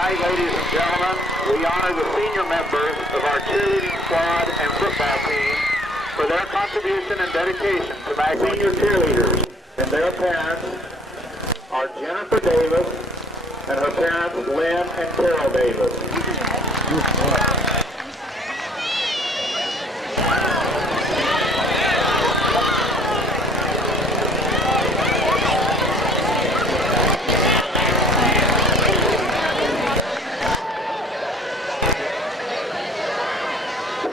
Tonight, ladies and gentlemen, we honor the senior members of our cheerleading squad and football team for their contribution and dedication to my senior cheerleaders and their parents are Jennifer Davis and her parents Lynn and Carol Davis.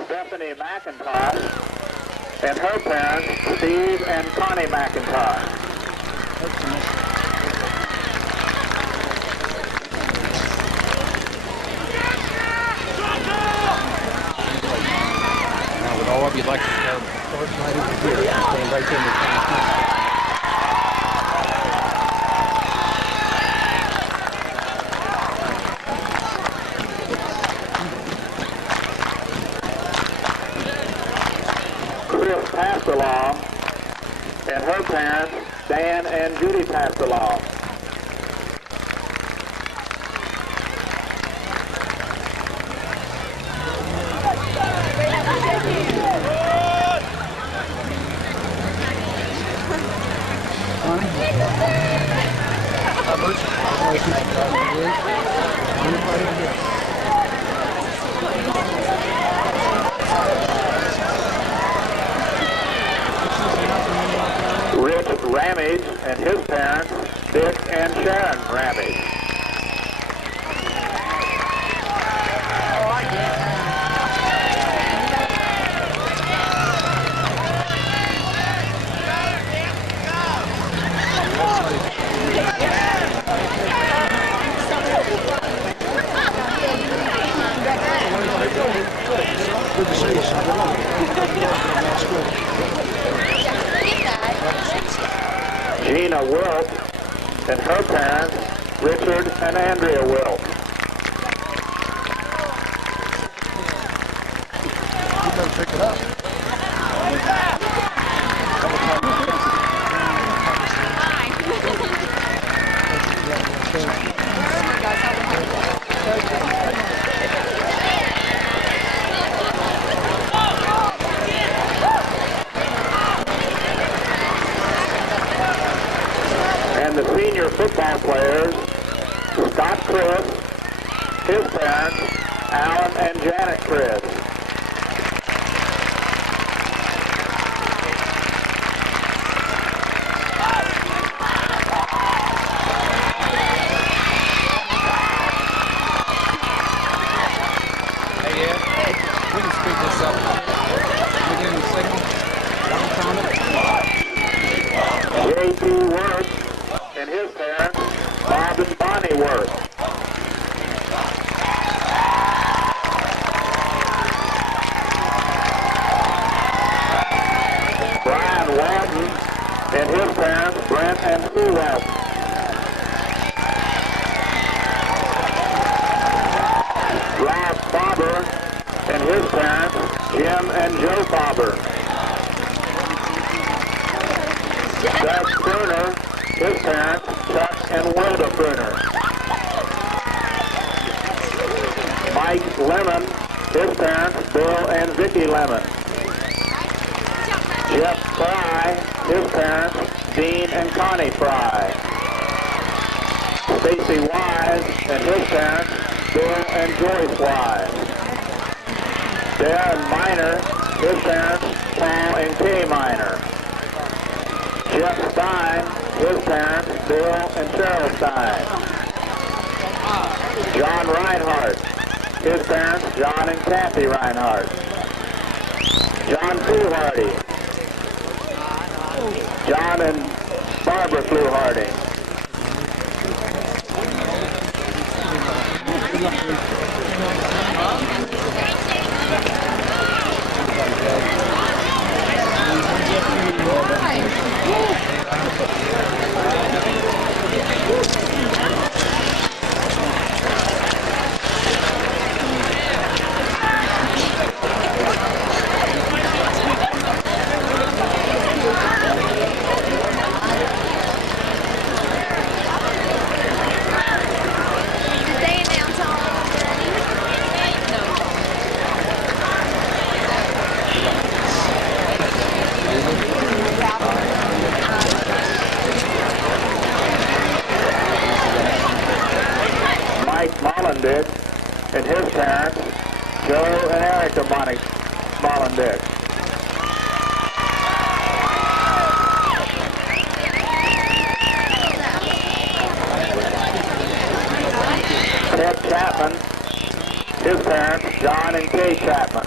Stephanie McIntosh and her parents, Steve and Connie McIntosh. Now, would all of you like to start right over here? Stand right there in the front. Pastelong and her parents, Dan and Judy Pastelong. Rich Ramage and his parents, Dick and Sharon Ramage. Good to see you, son. Gina Wilt and her parents, Richard and Andrea Wilt. You better pick it up. And the senior football players, Scott Chris, his parents, Alan and Janet Chris. Hey, Ed, we can speed this up. You give me a signal? J.P. Worth and his parents, Bob and Bonnie Worth. Brian Walton and his parents, Brent and Sue Walton. Rob Faber and his parents, Jim and Joe Faber. Doug Pruner, his parents, Chuck and Wilda Pruner. Mike Lemon, his parents, Bill and Vicki Lemon. Jeff Fry, his parents, Dean and Connie Fry. Stacy Wise and his parents, Bill and Joyce Wise. Darren Miner, his parents, Paul and Kay Miner. Jeff Stein, his parents, Bill and Cheryl Stein. John Reinhardt, his parents, John and Kathy Reinhardt. John Fluharty. John and Barbara Fluharty. Mike Mollendick and his parents, Joe and Erica Mollendick. Ted Chapman, his parents, John and Kay Chapman.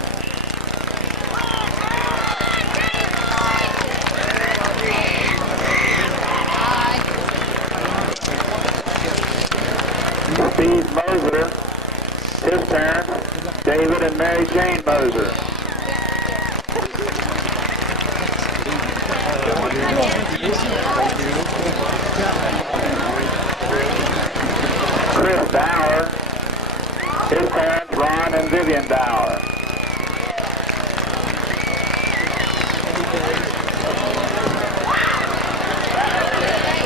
Steve Moser, his parents, David and Mary Jane Moser. Chris Dower, his parents, Ron and Vivian Dower.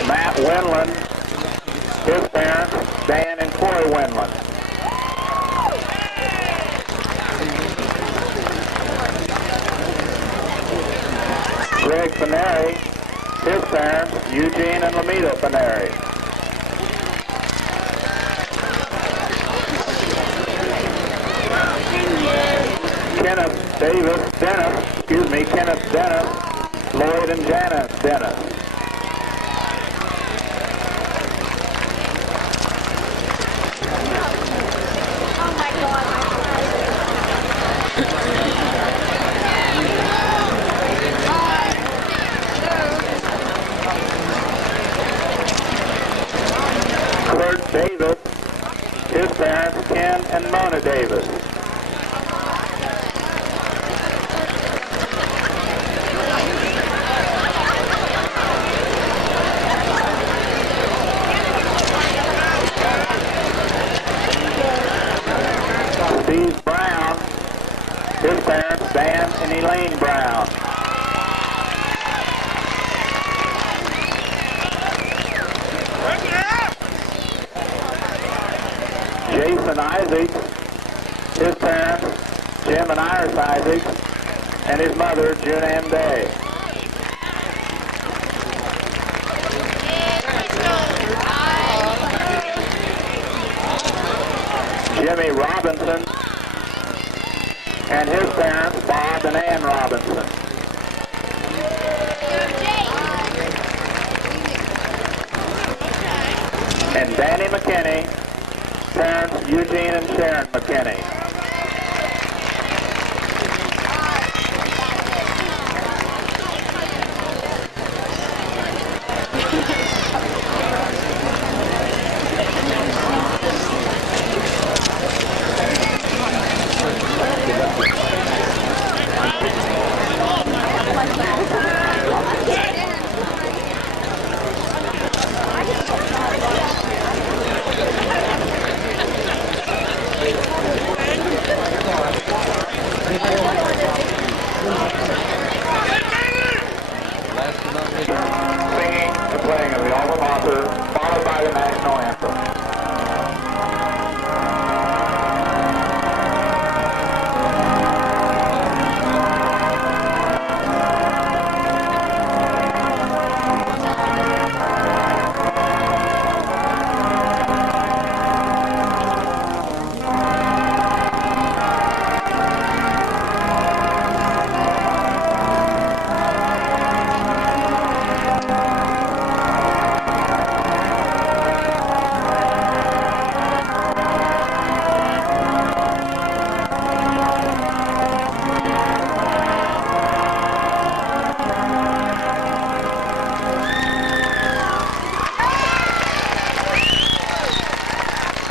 Matt Winland, his parents, Dan and Corey Winland. Greg Faneri, his parents, Eugene and Lamita Faneri. Kenneth Dennis, Lloyd and Janice Dennis. Kurt Davis, his parents, Ken and Mona Davis. Steve Brown, his parents, Dan and Elaine Brown. Jason Isaacs, his parents, Jim and Iris Isaacs, and his mother, June Ann Day. Jimmy Robinson, and his parents, Bob and Ann Robinson. And Danny McKinney, parents Eugene and Sharon McKinney. Singing and playing of the alma mater, followed by the national anthem.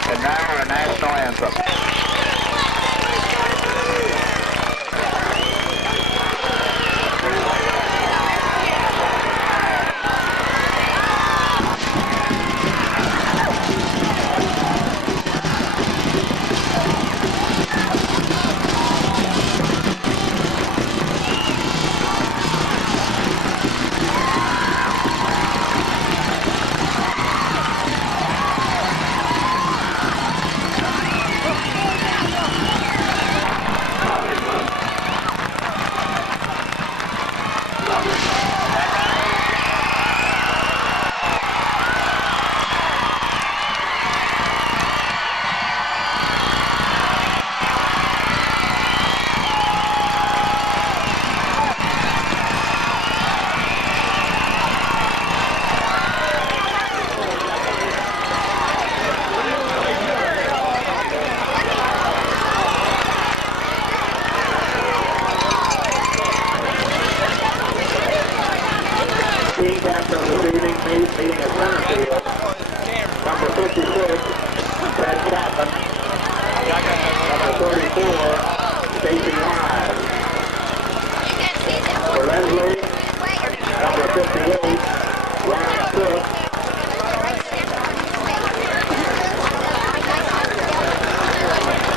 And now our national anthem. Number 34, Stacy Wise. For Leslie, number 58, Ryan Cook.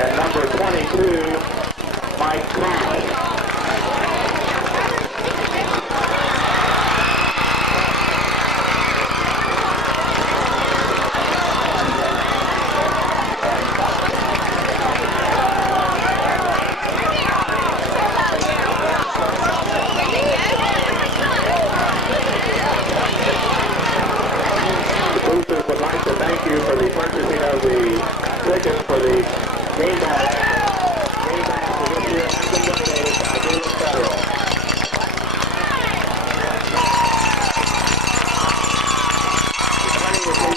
And number 22, Mike Cobb. Thank you for the purchasing of the tickets for the game ball. Game ball for this year has been donated by Davis Federal. Starting with the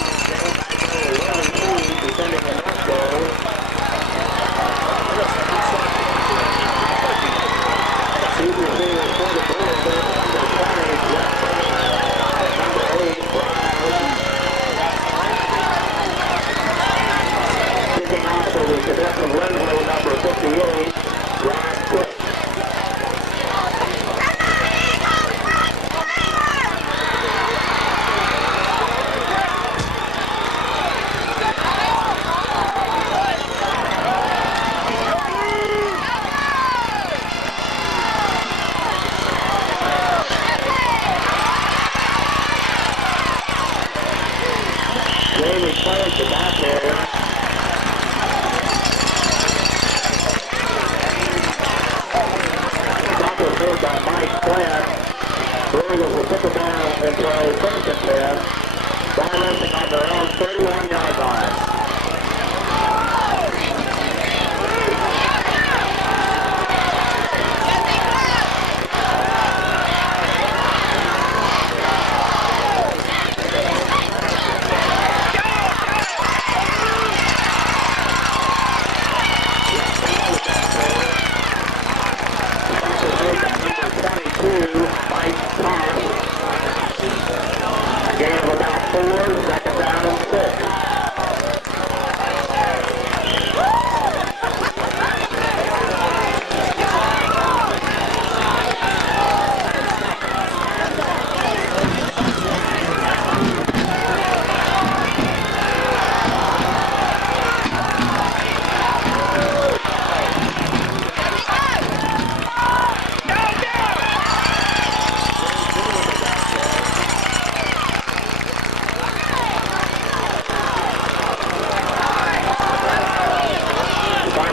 11-2, defending the North goal. These receivers for the Bulls, number 20, Jeff Brown, and number 8, Brian. Kicking off for the cadets of Leslie, number 58, Ryan Cook. Jamie Clark, the back area. Made by Mike Flynn. Brewers will put the ball into a first and 10. Ball resting on their own 31-yard line. Mike Cobb. Gain of about 4, second down and 6.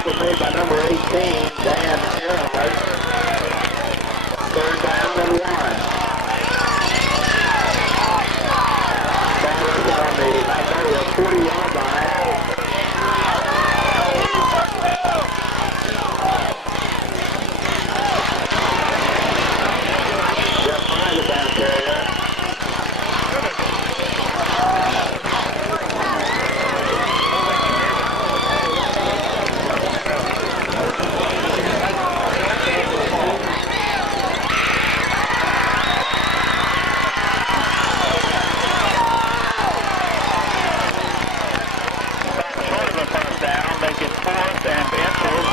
Made by number 18, Dan Arrowhead. Third down and 1. Ball is on the Magnolia 40-yard line. Jeff Fry, the down carrier. Make it 4th and inches.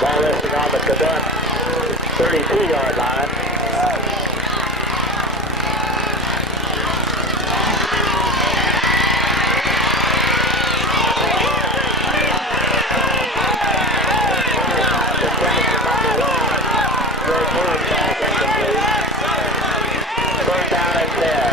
Ball resting on the Cadet 32-yard line. First down and 10.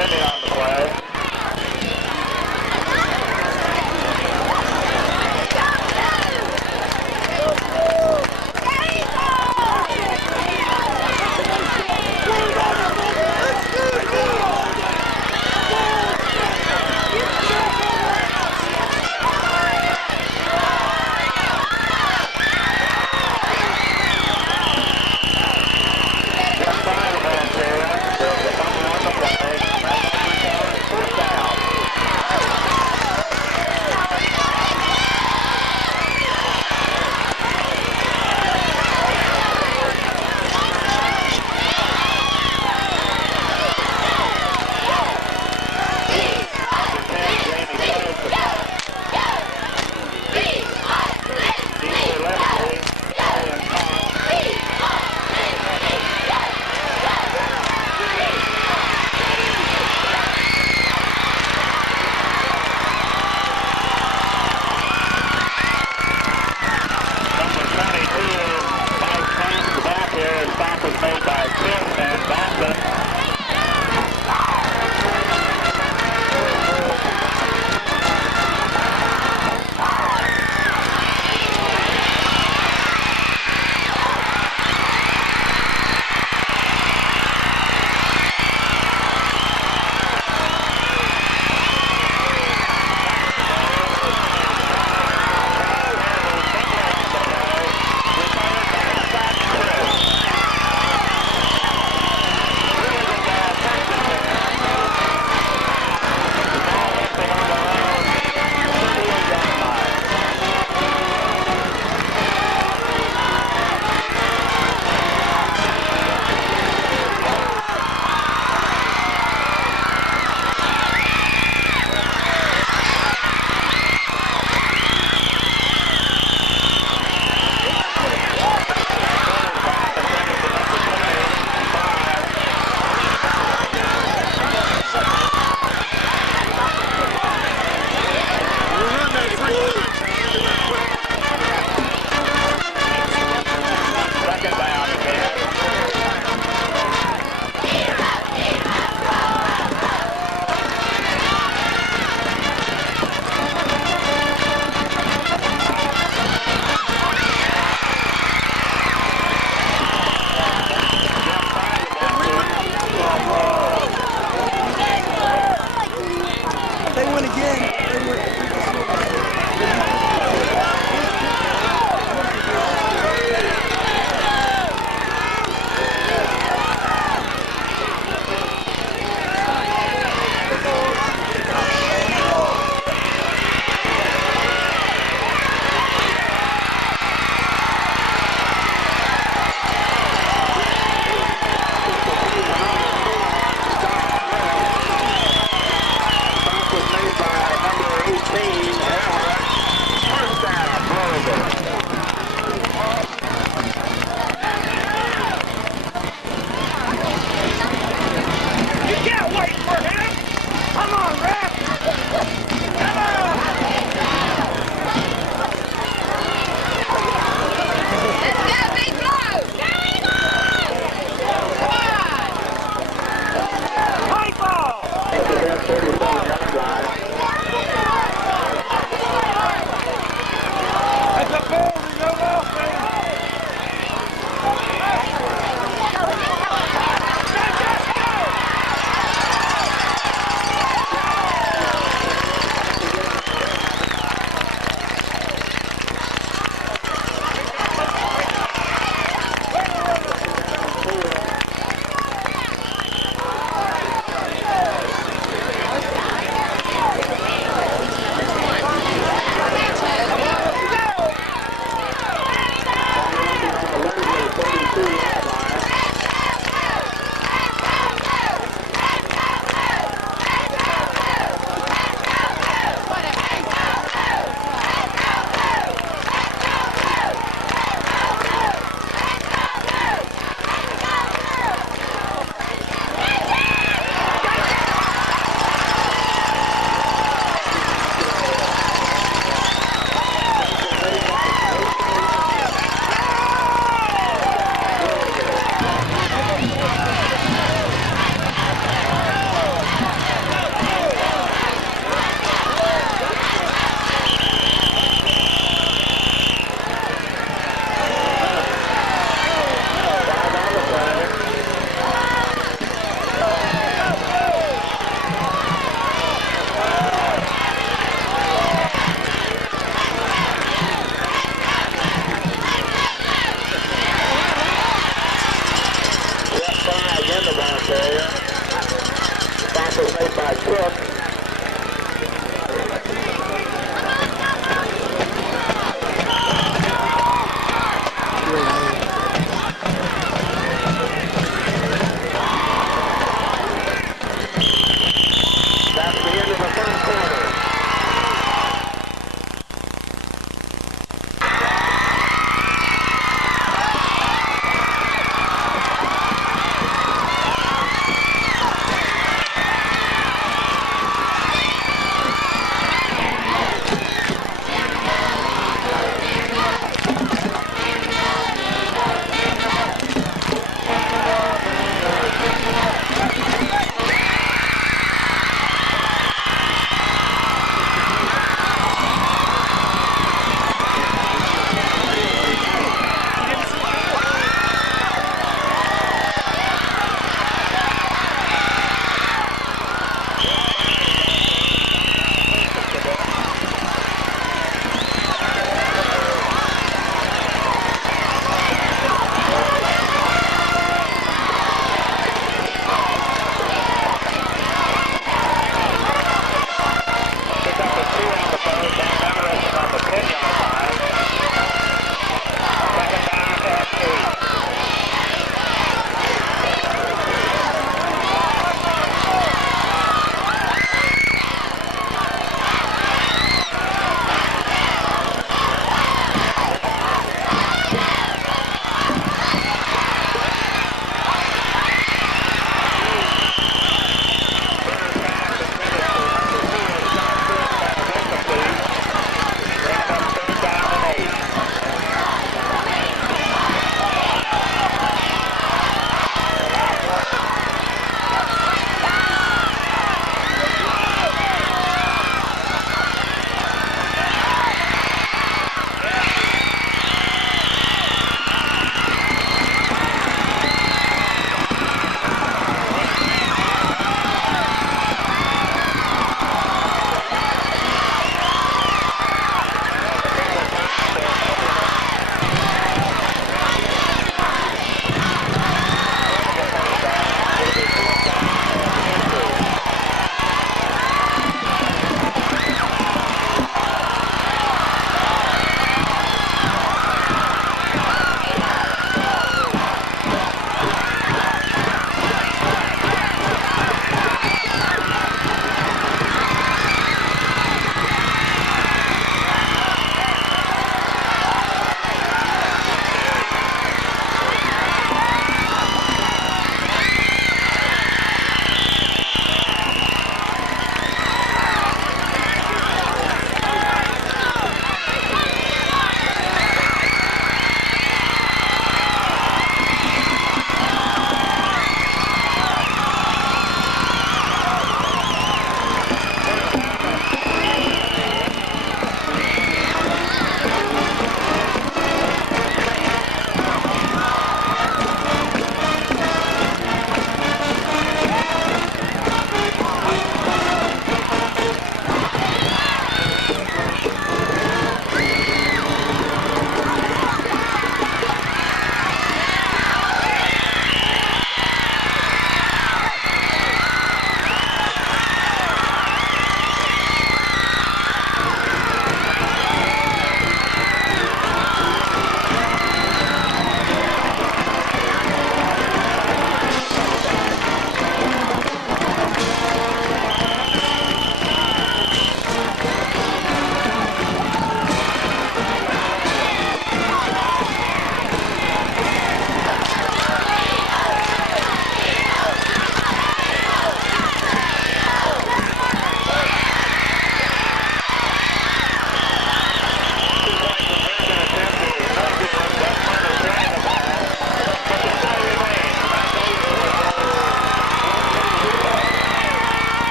depending on the flag. One final man there. There's a bumper on the flag. Cook. That's the end of the first quarter.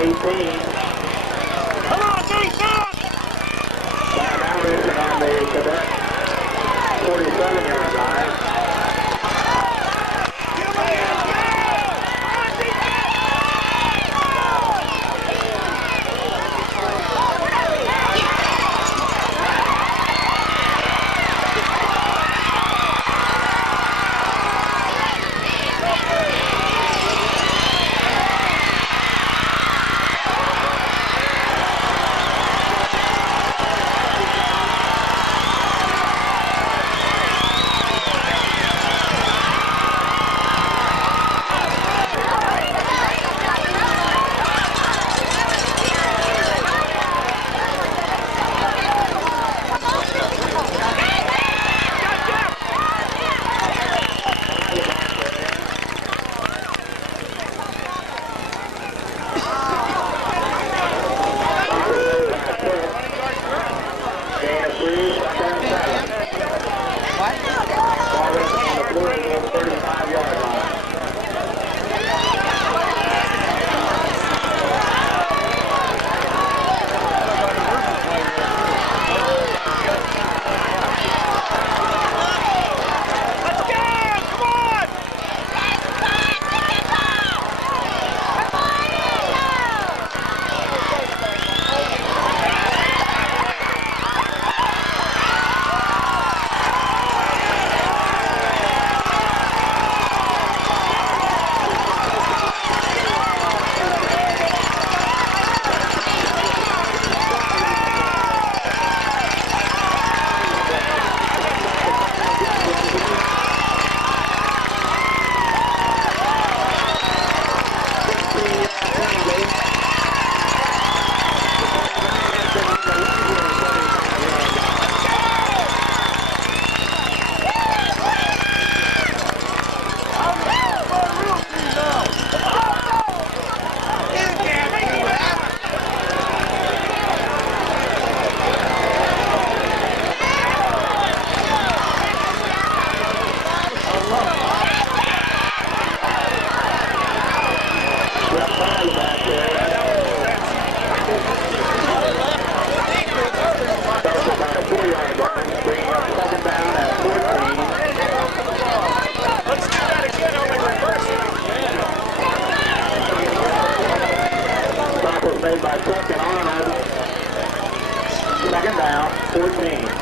18. Come on, Jason! Timeout issued on the cadet 47-yard line. Made by Chuck and Arnold. Second down, 14.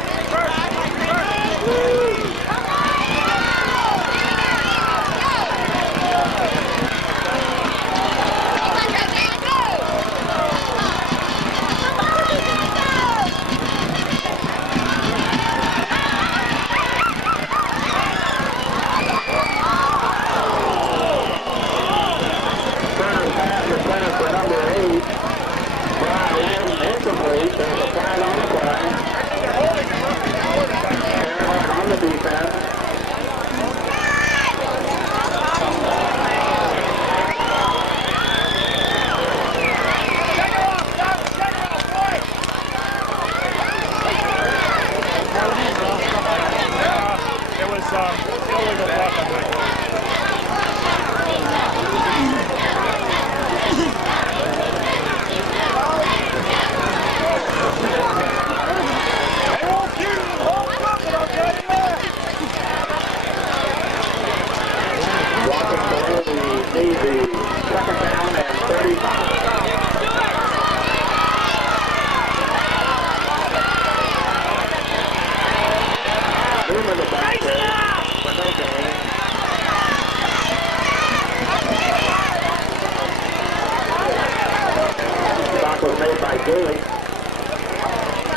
Gilly.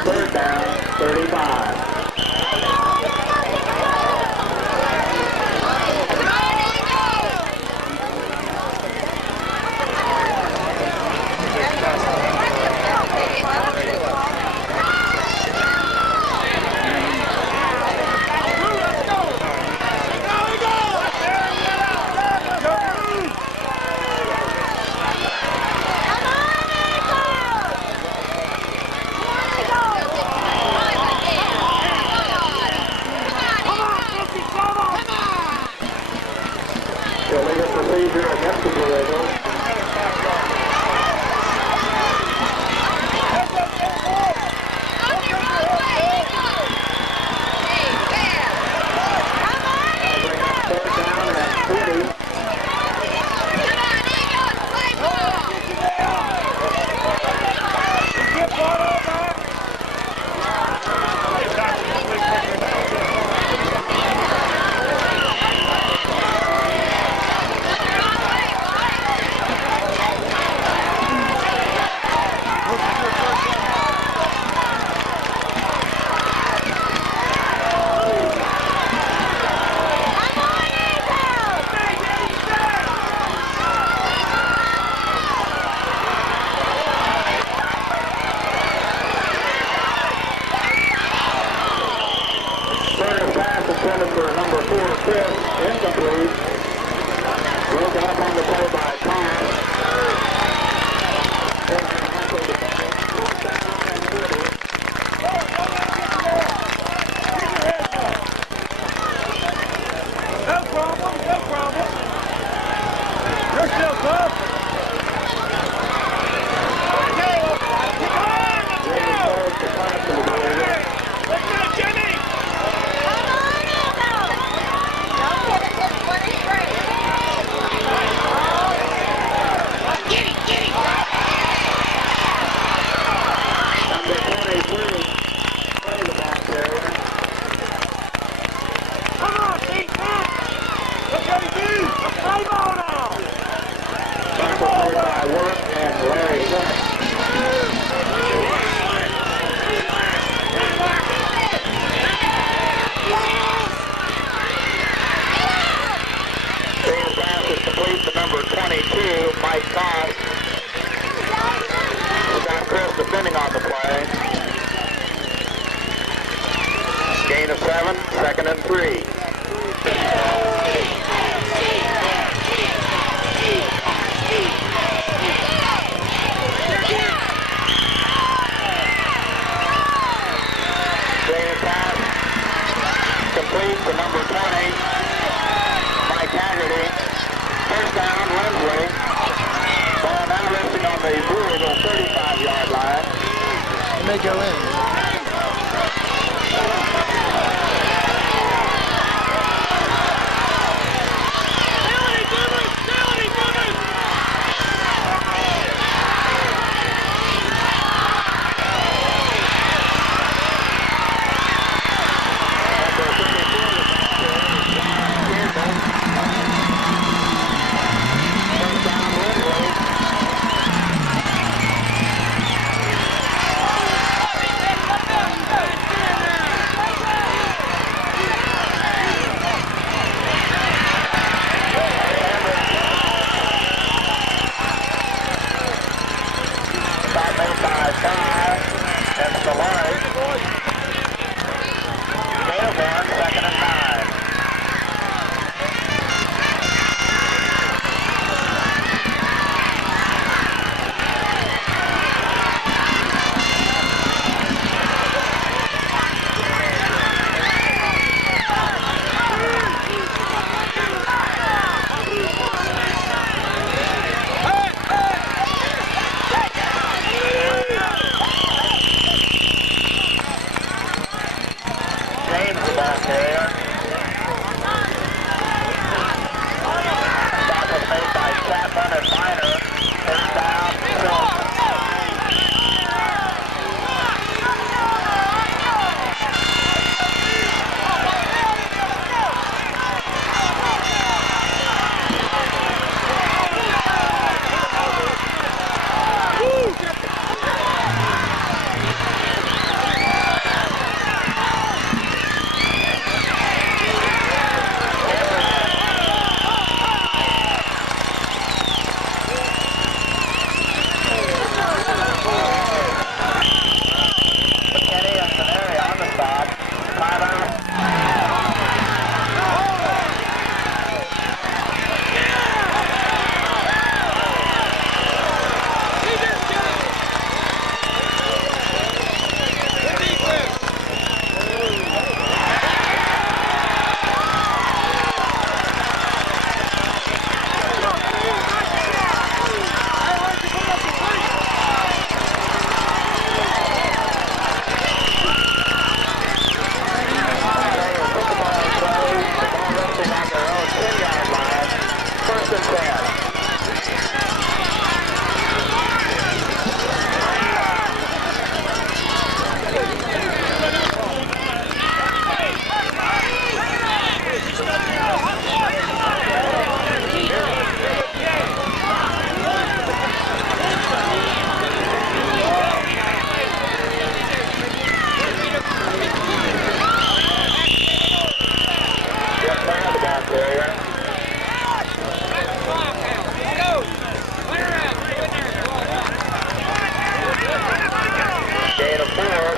Third down, 35. Number 23, play the ball carrier. Come on, defense! Okay, dude! Play ball now! Supported by Work and Larry Cook. James pass is complete to number 22, Mike Koss. We got Chris defending on the play. Gain of 7, 2nd and 3. Complete to number 20, Mike Haggerty. First down, Lindsley. Ball now resting on the Louisville 35-yard line. It may go in. That's the line. Gain of 1, 2nd and 9.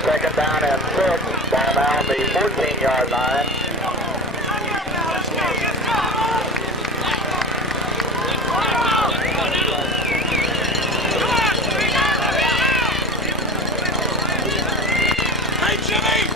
Second down and 6. Ball now on the 14-yard line. Hey, Jimmy!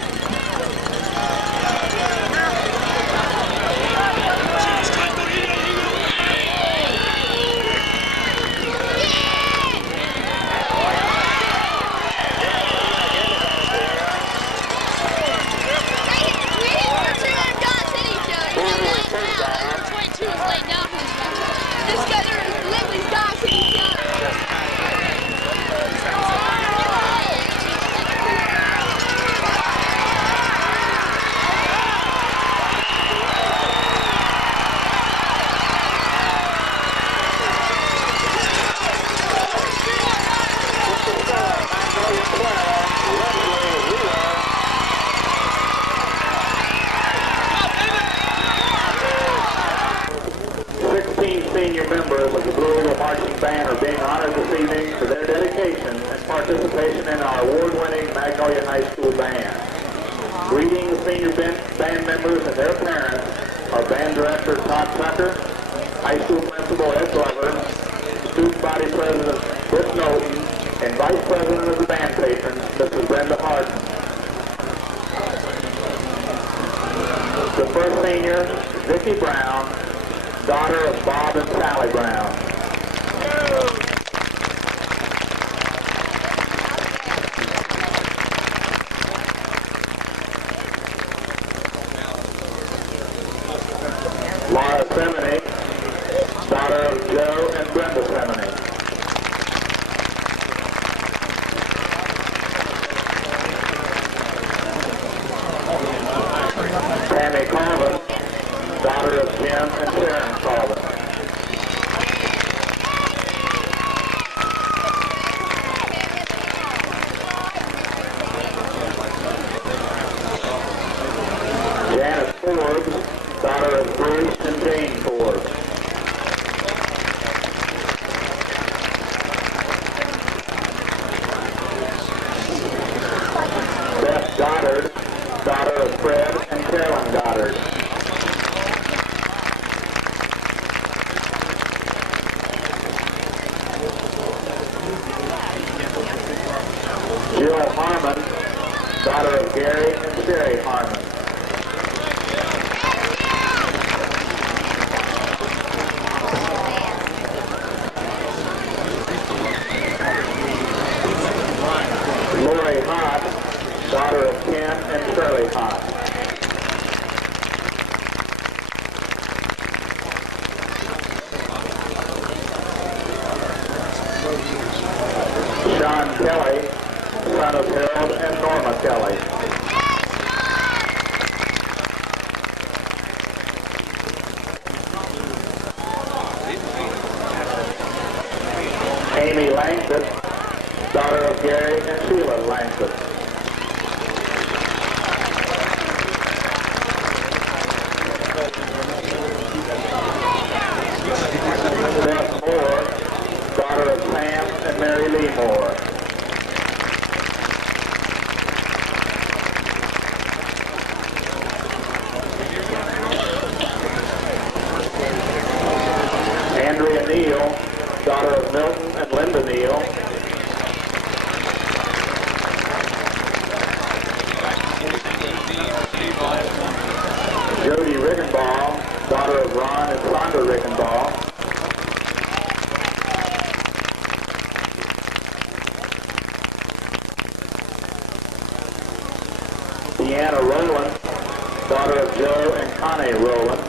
This guy there. honored this evening for their dedication and participation in our award-winning Magnolia High School Band. Greeting the senior band members and their parents are Band Director Todd Tucker, High School Principal Ed Glover, Student Body President Britt Knowlton, and Vice President of the Band Patrons, Mrs. Brenda Harden. The first senior, Vicki Brown, daughter of Bob and Sally Brown. Laura Semeny, daughter of Joe and Brenda Semeny. Tammy Colvin, daughter of Jim and Sharon Colvin. Janet Forbes, daughter of Bruce and Jane Forbes. Beth Goddard, daughter of Fred and Carolyn Goddard. Jill Harmon, daughter of Gary and Sherry Harmon. Lori Hott, daughter of Ken and Shirley Hott. Sean Kelly, son of Harold and Norma Kelly. Amy Langston, daughter of Gary and Sheila Langston. Beth Moore, daughter of Sam and Mary Lee Moore. Andrea Neal, daughter of Milton and Linda Neal. Jody Rickenbaugh, daughter of Ron and Sandra Rickenbaugh. Deanna Rowland, daughter of Joe and Connie Rowland.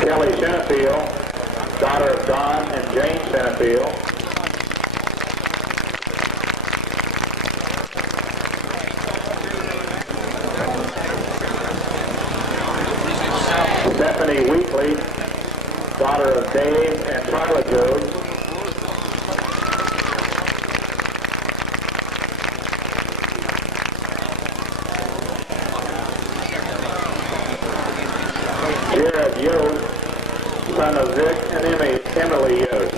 Kelly Shenefield, daughter of Don and Jane Shenefield. Stephanie Wheatley, daughter of Dave and Charlotte Jones. Jared Yost, son of Vic and Emily Yost.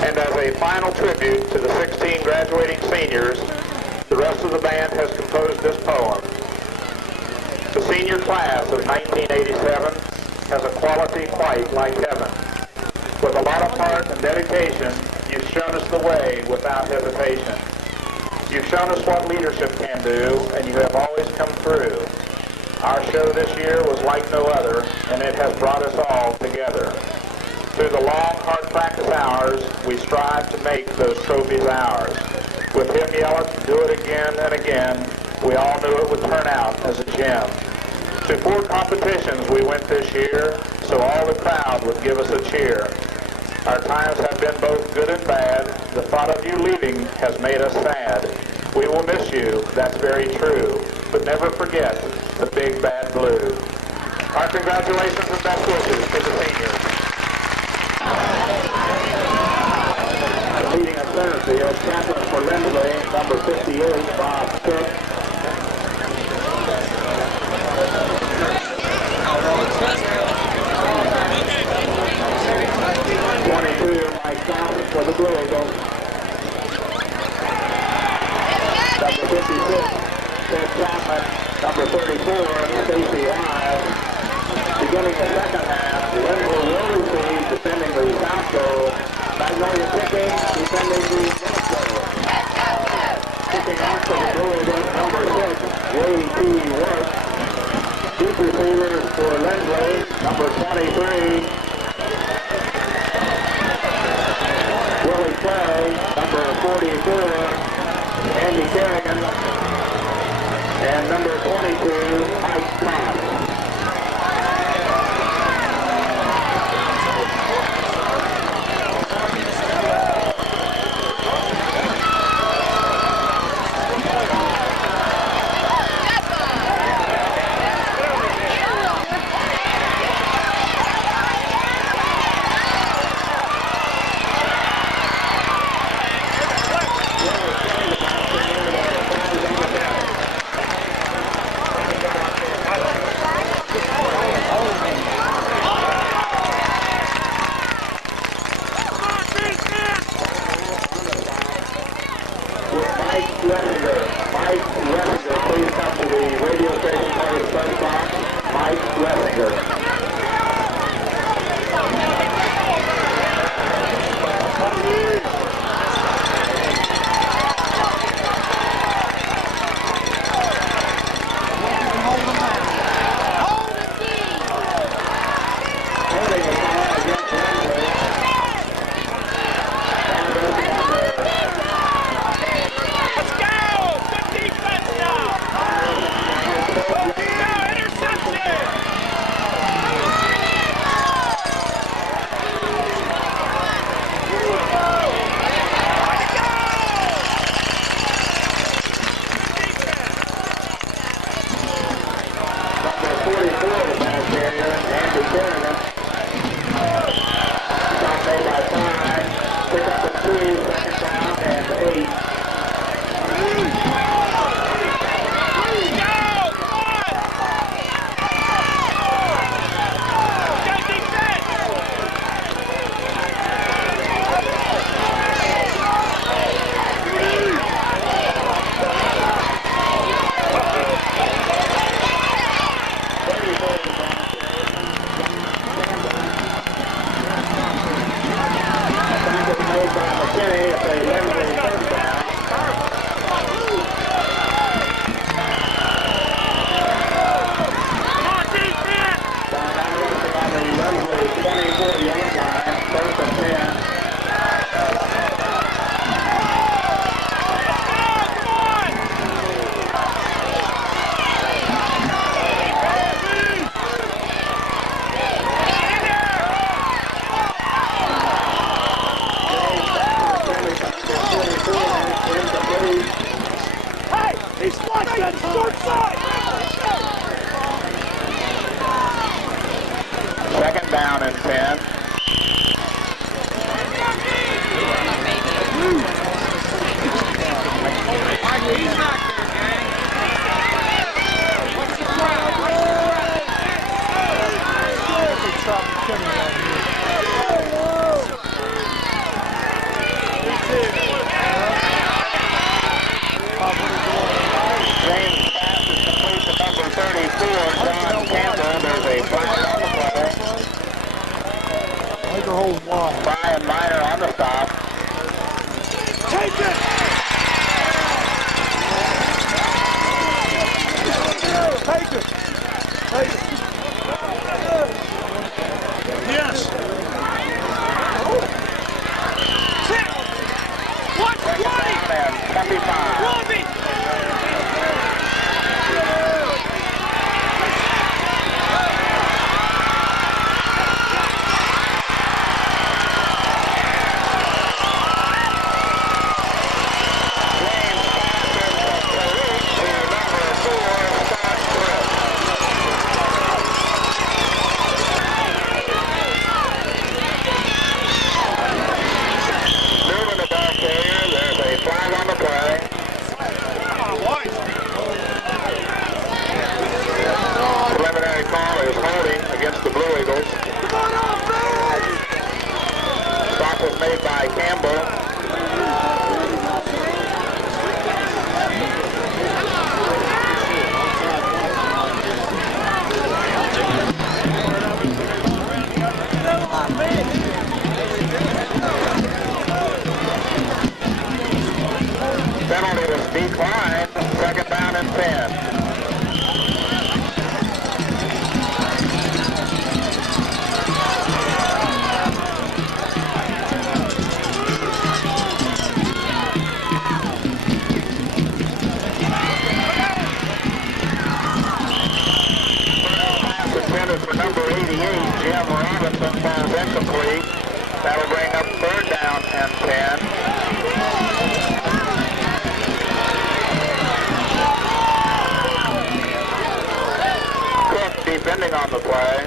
And as a final tribute to the 16 graduating seniors, the rest of the band has composed this poem. The senior class of 1987 has a quality quite like heaven. With a lot of heart and dedication, you've shown us the way without hesitation. You've shown us what leadership can do, and you have always come through. Our show this year was like no other, and it has brought us all together. Through the long, hard practice hours, we strive to make those trophies ours. With him yelling, "Do it again and again," we all knew it would turn out as a gem. To 4 competitions we went this year, so all the crowd would give us a cheer. Our times have been both good and bad. The thought of you leaving has made us sad. We will miss you, that's very true, but never forget the big bad blue. Our congratulations and best wishes to the seniors. Leading us center field, captain for Lindley, number 58, Bob Cook. 22, Mike Thompson for the Blue Eagles. Number 56, Ted Chapman. Number 34, Stacy Wise. Beginning the second half, Lindley will receive, defending the south goal. Magnolia Picking, defending the north goal. Kicking off for the Blue Eagles, number 6, J.T. Worth. Deep receivers for Lindley, number 23. Willie Clay, number 44, Andy Kerrigan, and number 22, Mike Cox. Second down and 10. He's not there, gang. What's the James pass is complete to number 34, John Campbell. There's a flag on the play. Brian Miner on the stop. Take it! Take it! Take it! Yes! Sit! Watch 20! 25. Robbie! Penalty was declined. Second down and 10. For number 88, Jim Robinson, falls incomplete. That'll bring up third down and 10. Cook defending on the play.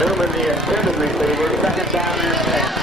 Newman, the intended receiver, second down and 10.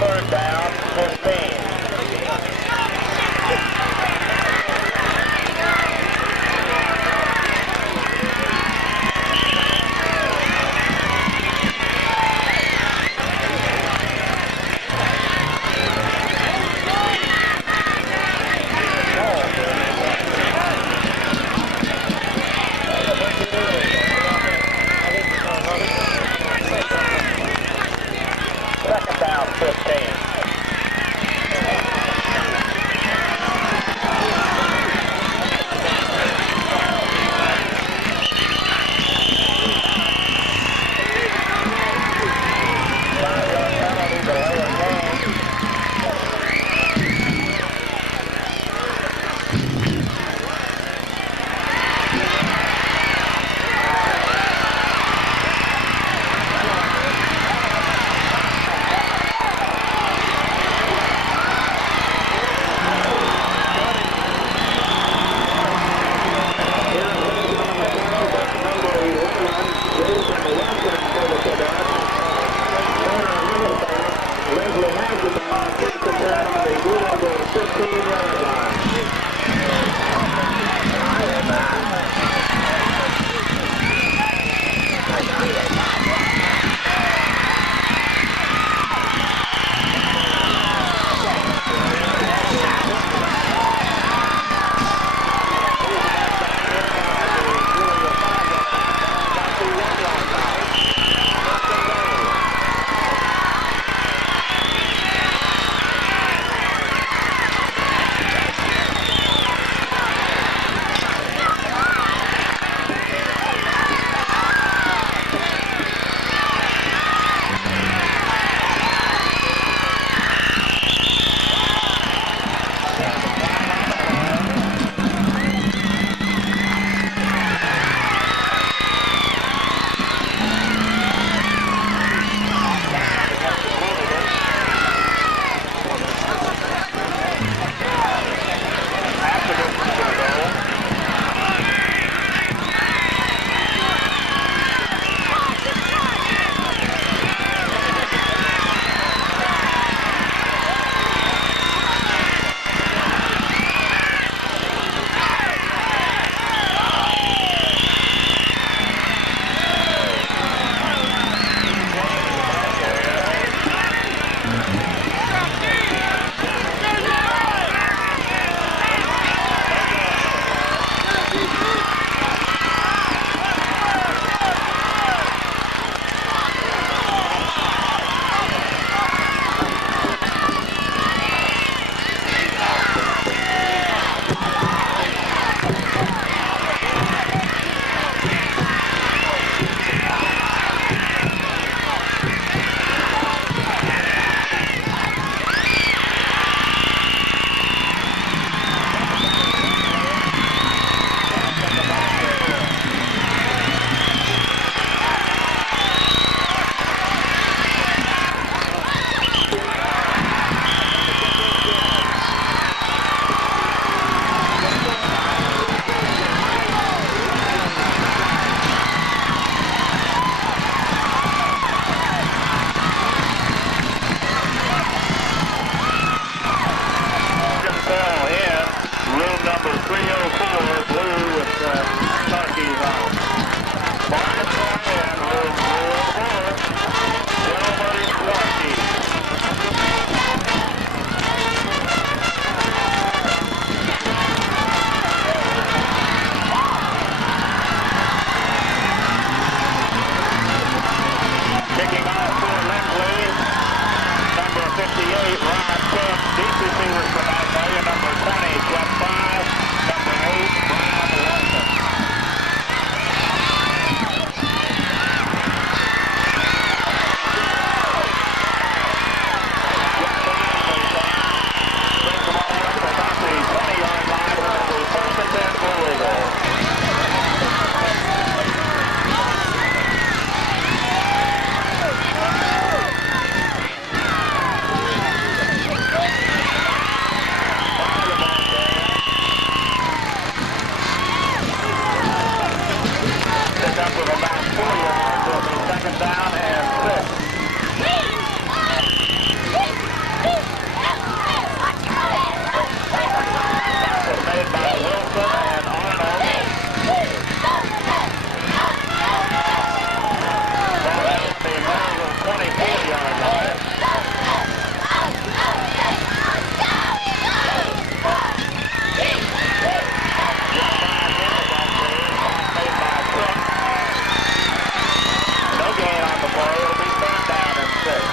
Third down, 15. Second down, 15. receivers for Magnolia, number 20, Jeff Fry, number 8, Brian Wilson. Brings the ball up to about the 20-yard line with the first and 10 for Louisville. Up with about 4 yards, it'll be second down and 6. It's made by Wilson and Arnold. Ball out the Louisville 24-yard line. Gain on the play, it'll be third down and 6.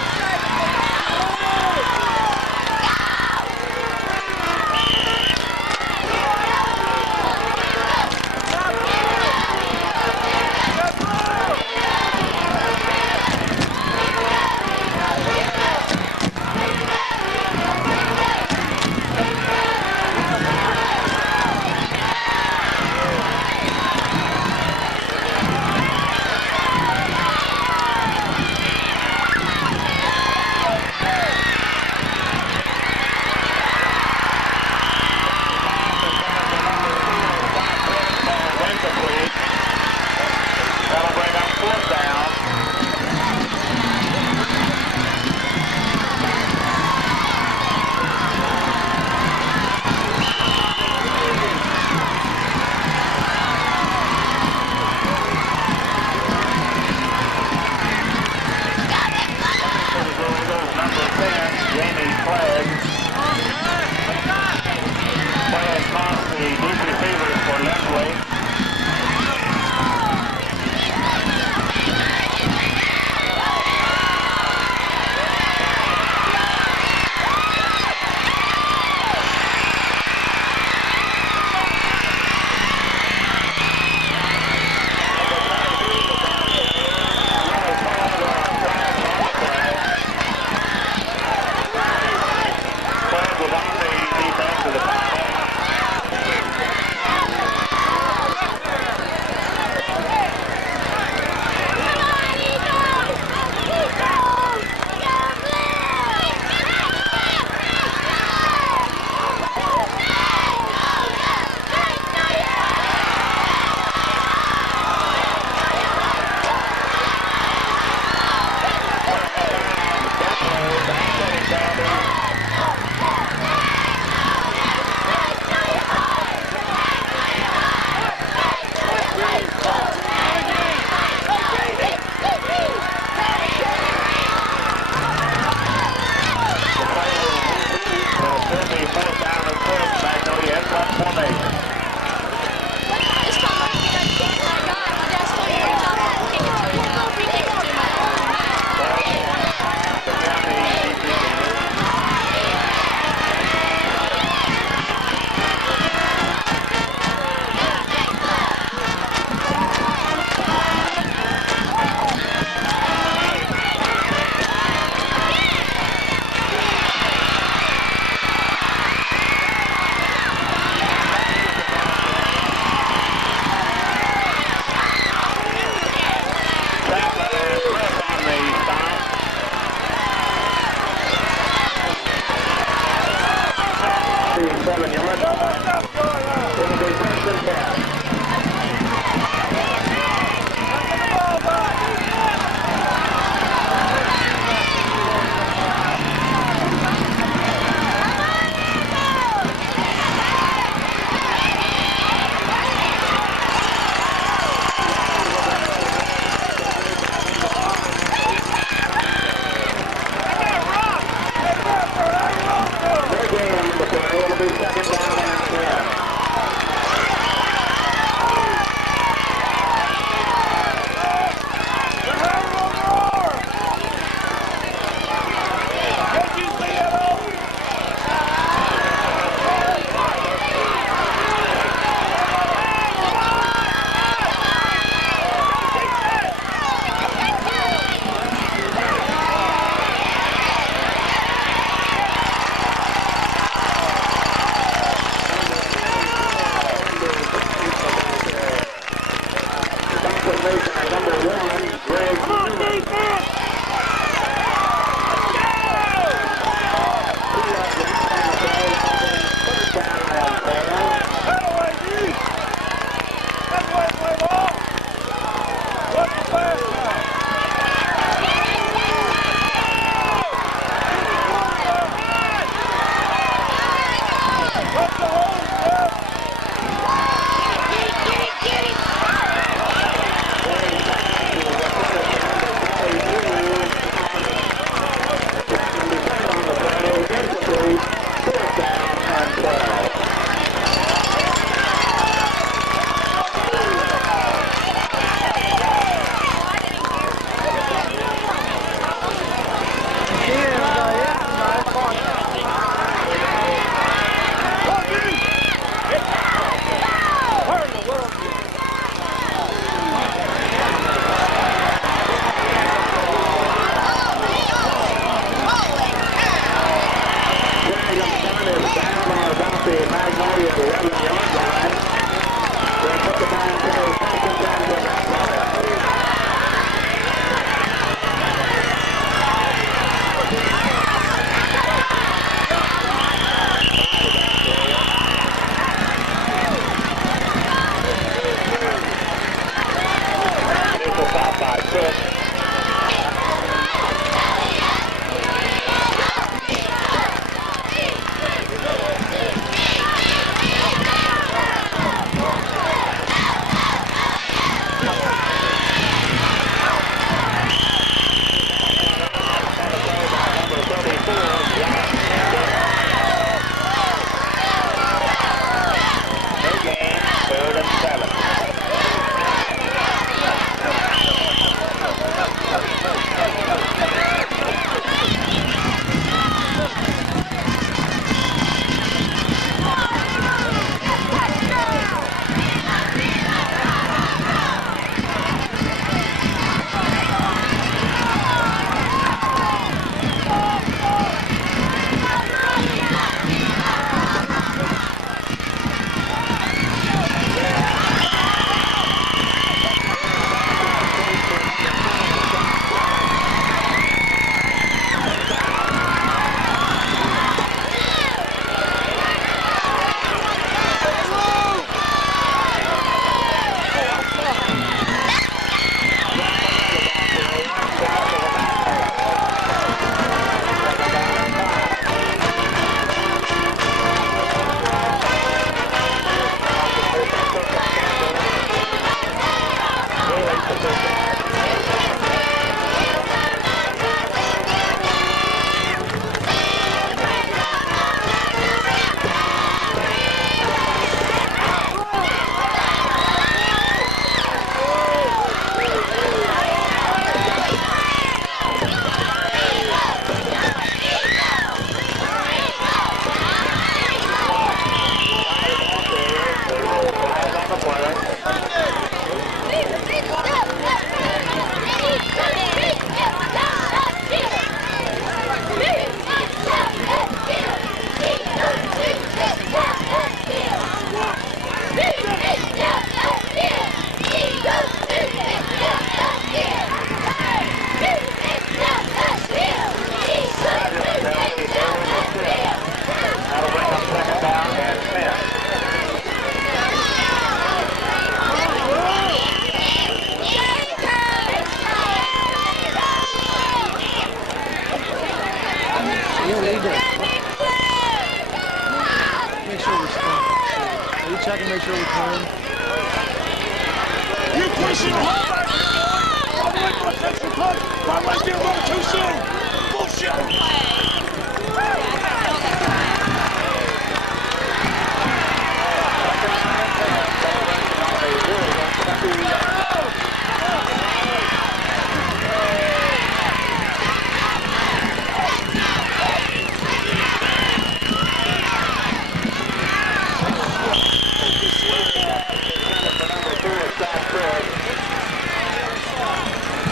That'll bring up fourth down. Number 10, Jamie Clegg. Playing across the deep receivers for Leslie. It'll be second down. check and make sure we're clean. You pushing hard back here, boy! All the way for a section punch! My right there, run too soon! Bullshit!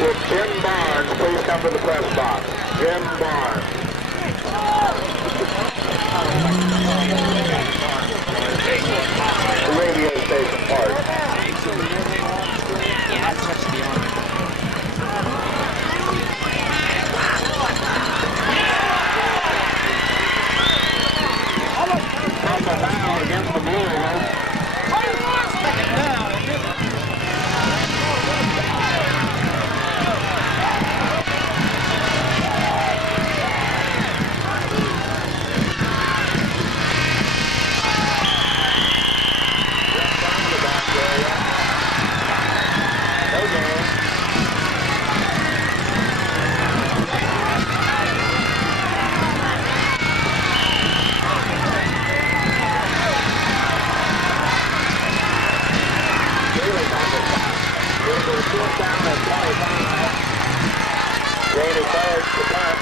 With Jim Barnes, please come to the press box. Jim Barnes. The radio station part. Yeah, I touched the arm. From the foul against the Blue. Fourth down at 25. Randy Clark to punt.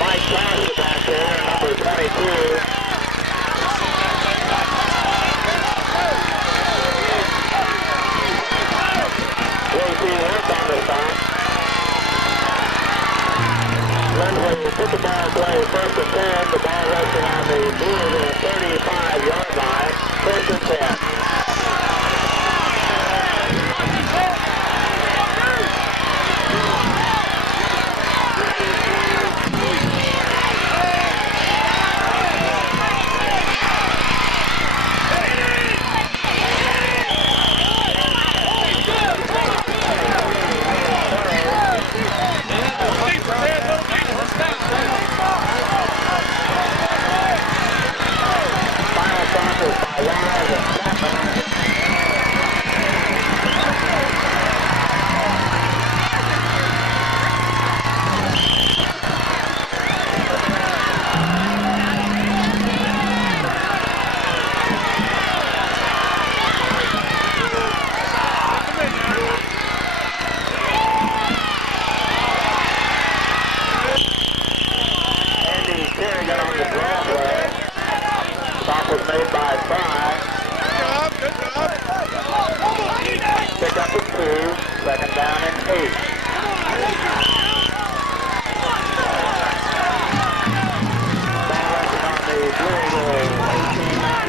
Mike Johnson back there, number 22. Lindley put the ball play first and 10. The ball resting on the blue 35-yard line. First and 10. Second down and 8. Ball on the blue 18-9.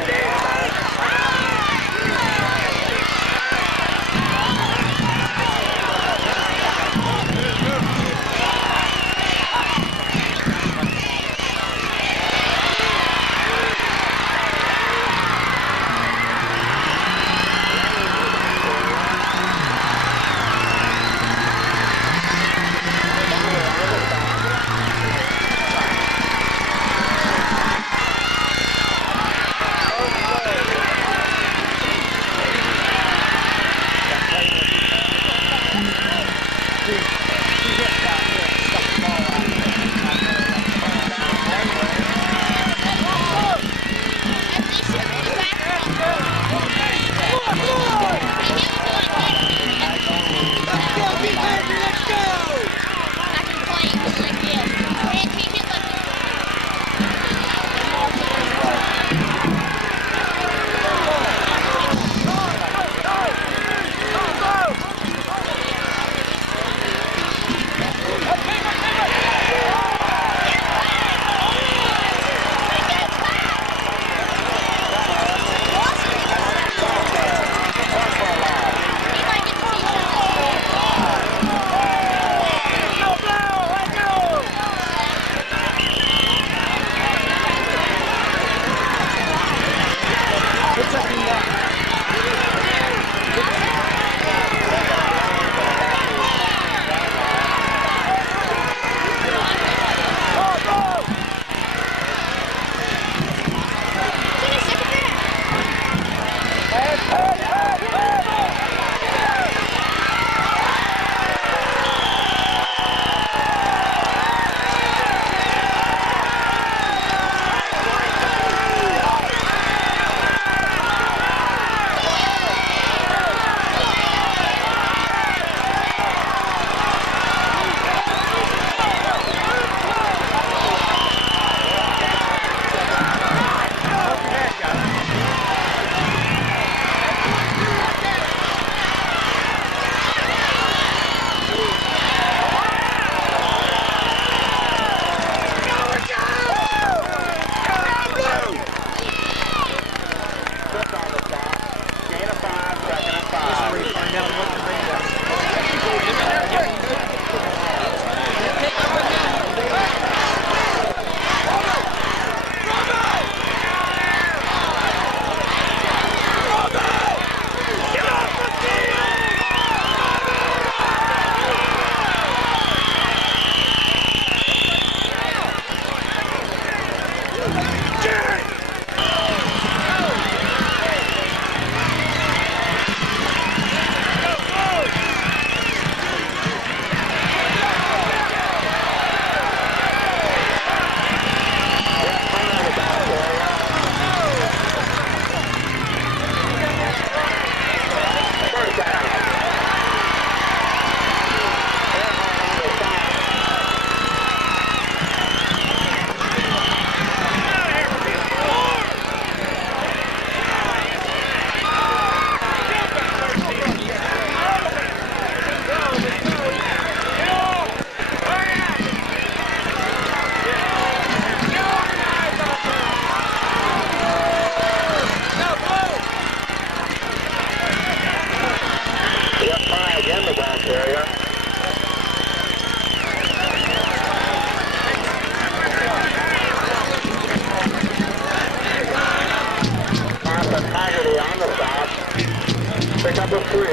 stop of 3,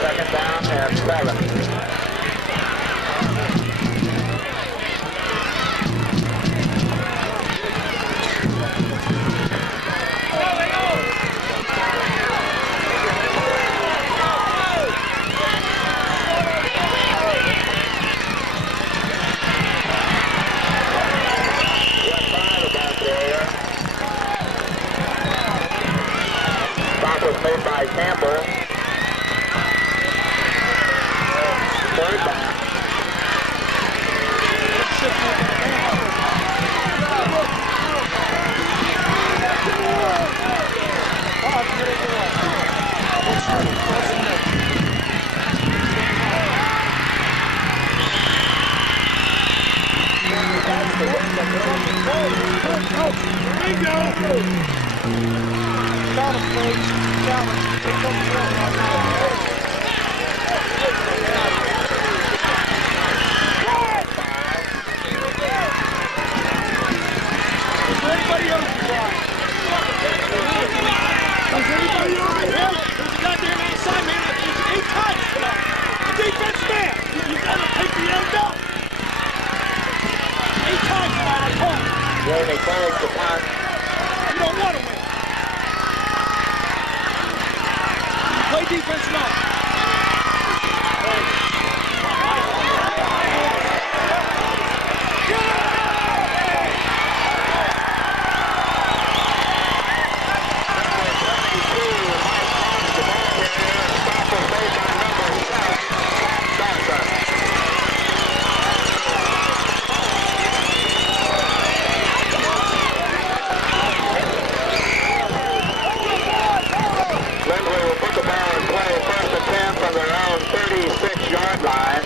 second down and 7. Made by Campbell. Third down. Bingo! Got him, folks. Got him. Is anybody else alive? Is anybody all right? There's a goddamn outside man. It's 8 times tonight. The defense man. You gotta take the end up. 8 times tonight, I caught. Jamie calls the punt. You don't want to win. Play defense now. Lindley will put the ball in play, first and 10 from their own 36-yard line.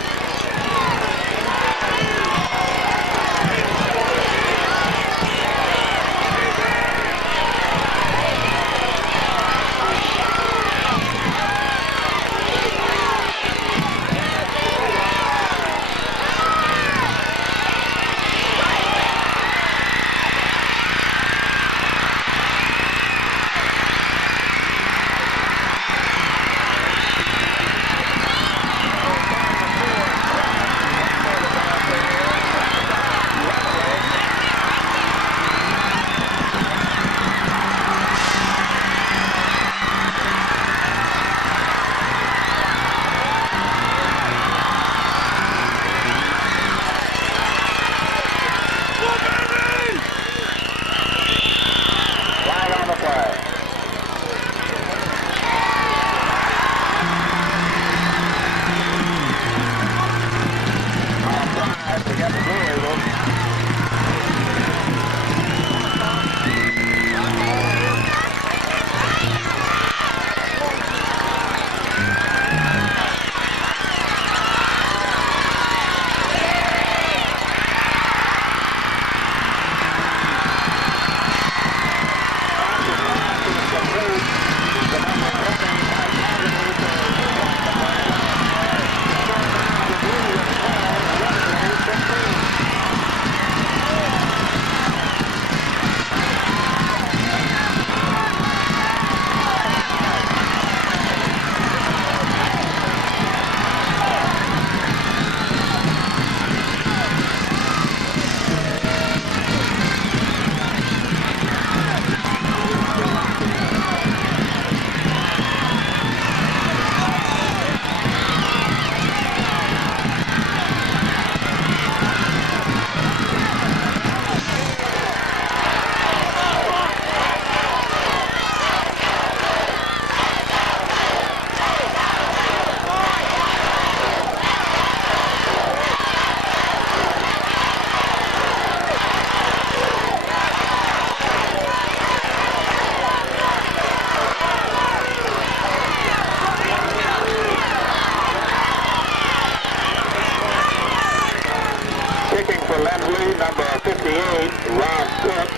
number 58, Ron Cook.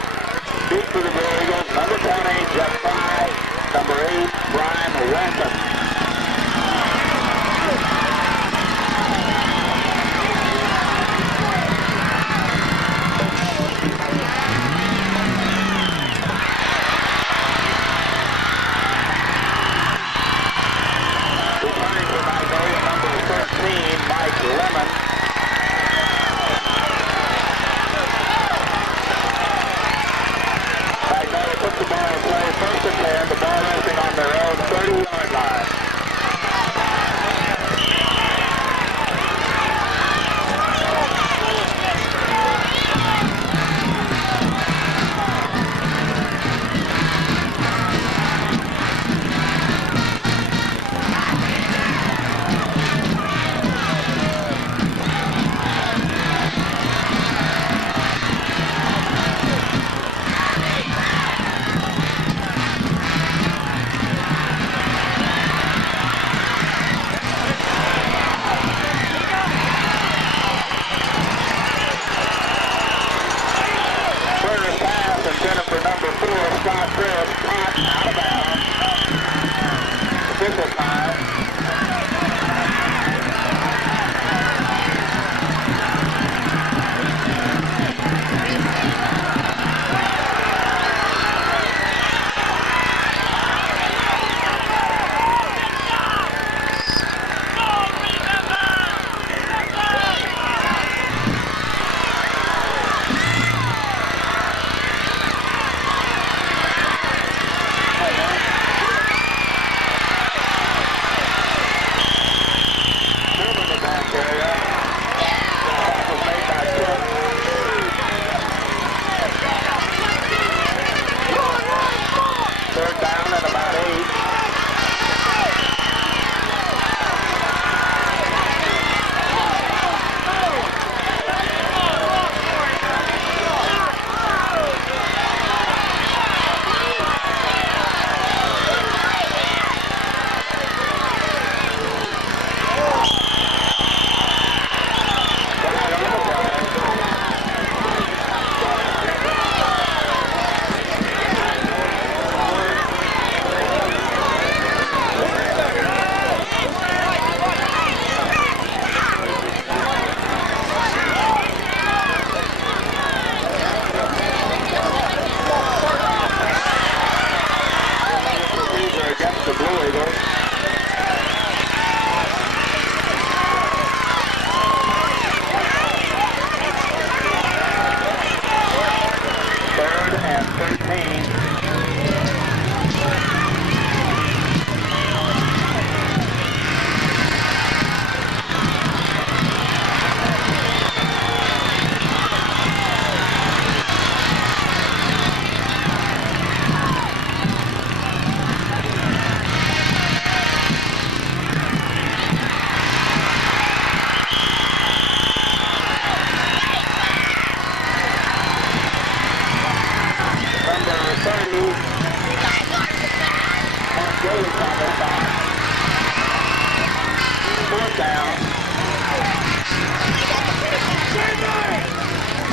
Deep for the Blue Eagles, number 20, Jeff Fry. Number 8, Brian Rankin. center for number 4, Scott Chris, caught out of bounds. Official time. Third down at about 8. Against the Blue Eagles. Third and 13. Fourth down.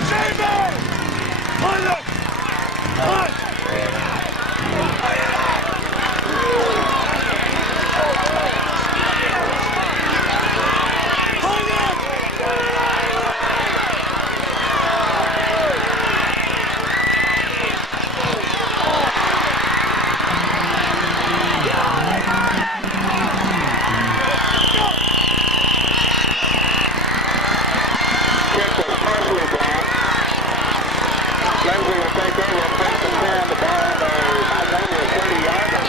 Chamber! Pull up! Push! Lindsay will take over first and 10. The ball on the maybe a 30-yarder.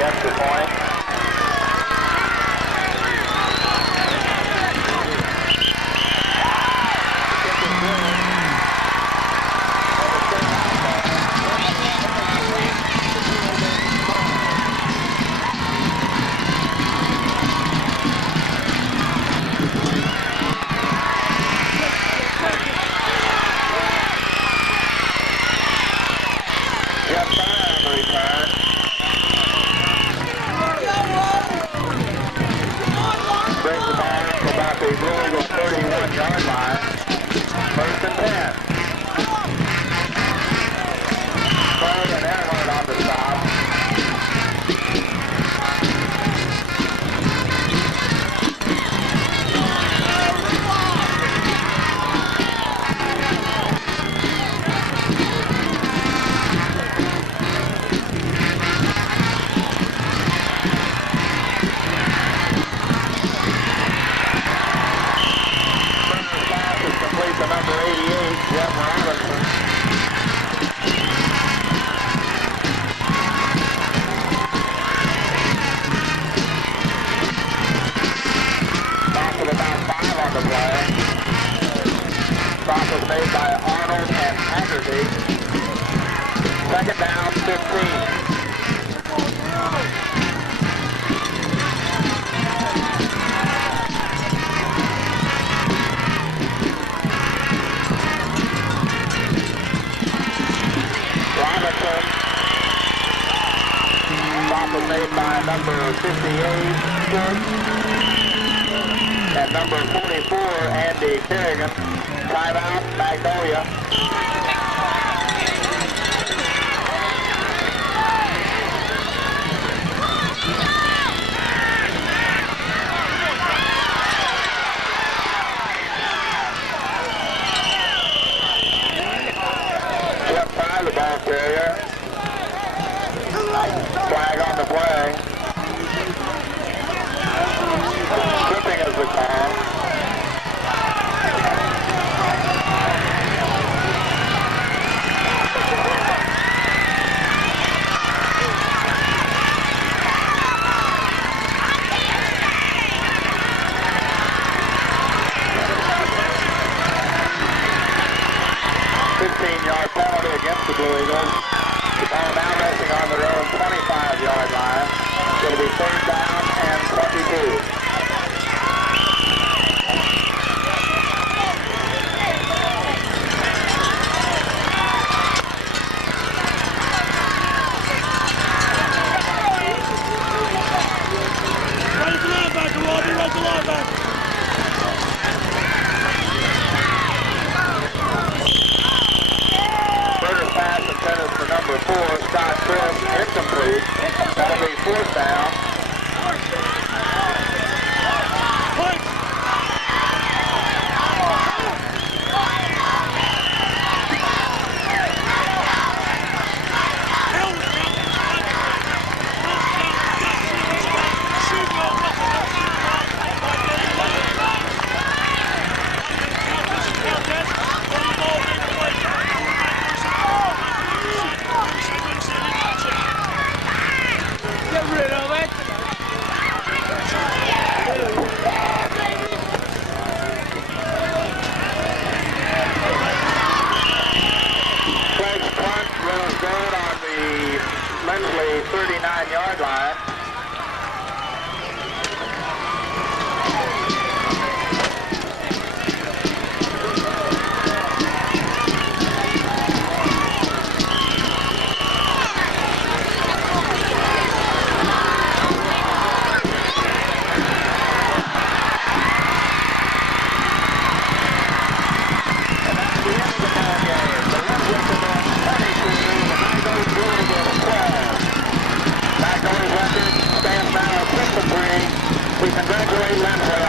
the extra point. The Louisville 31-yard line. First and 10. Craig and Earhart on the stop. The number 88, Jeff Robinson. Stop with about 5 on the play. Stop was made by Arnold and Haggerty. Second down, 15. Robinson. Stop was made by number 58, and number 44, Andy Kerrigan. Timeout, Magnolia. The ball carrier. Flag on the play. Tripping is the call. Penalty against the Blue Eagles. The ball now resting on their own 25-yard line. It'll be third down and 22. Raise the linebacker, Robbie. Raise the linebacker. Pass intended for number 4, Scott Chris, incomplete. That'll be fourth down. Get rid of it. Craig's punt runs good on the Lindley 39-yard line. We congratulate Lindley